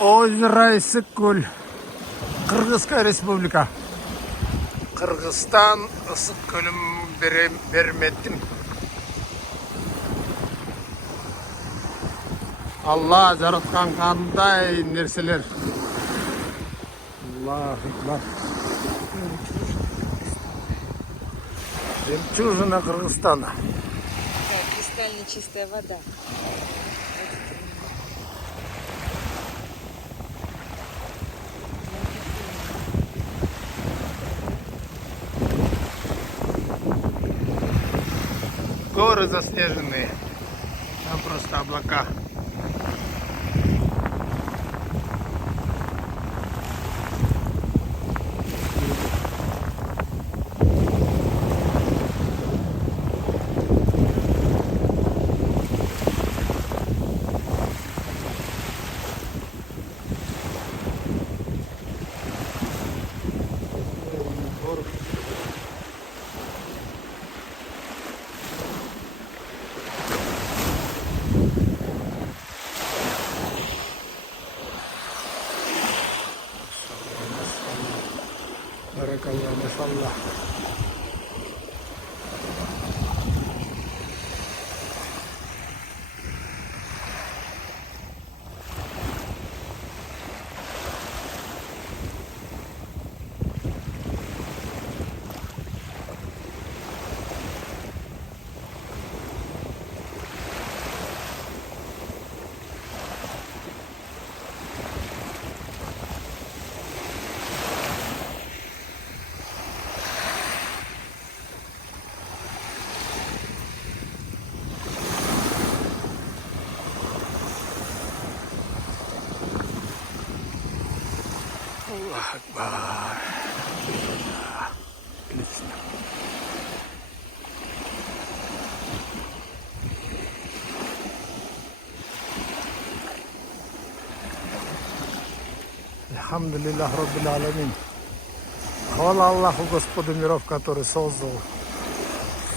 Озеро Иссык-Куль, Кыргызская республика. Кыргызстан Иссык-Кул'üm берметтим. Allah жараткан кандай нерселер. Аллах акбар. Жемчужина Кыргызстана. Такая кристально чистая вода. Горы заснеженные. Там просто облака. Баракаллах, машаллах. Аллах акбар. Отлично. Алхамдулиллах Раббил Аламин. Хвала Аллаху, Господу миров, который создал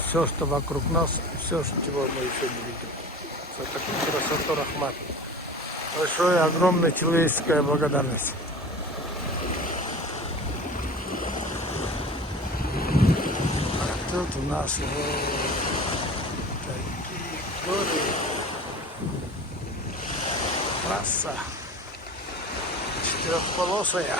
все, что вокруг нас, все, чего мы еще не видим. За такую красоту рахмат. Большое, огромная человеческая благодарность. Тут у нас такие горы, трасса четырехполосая.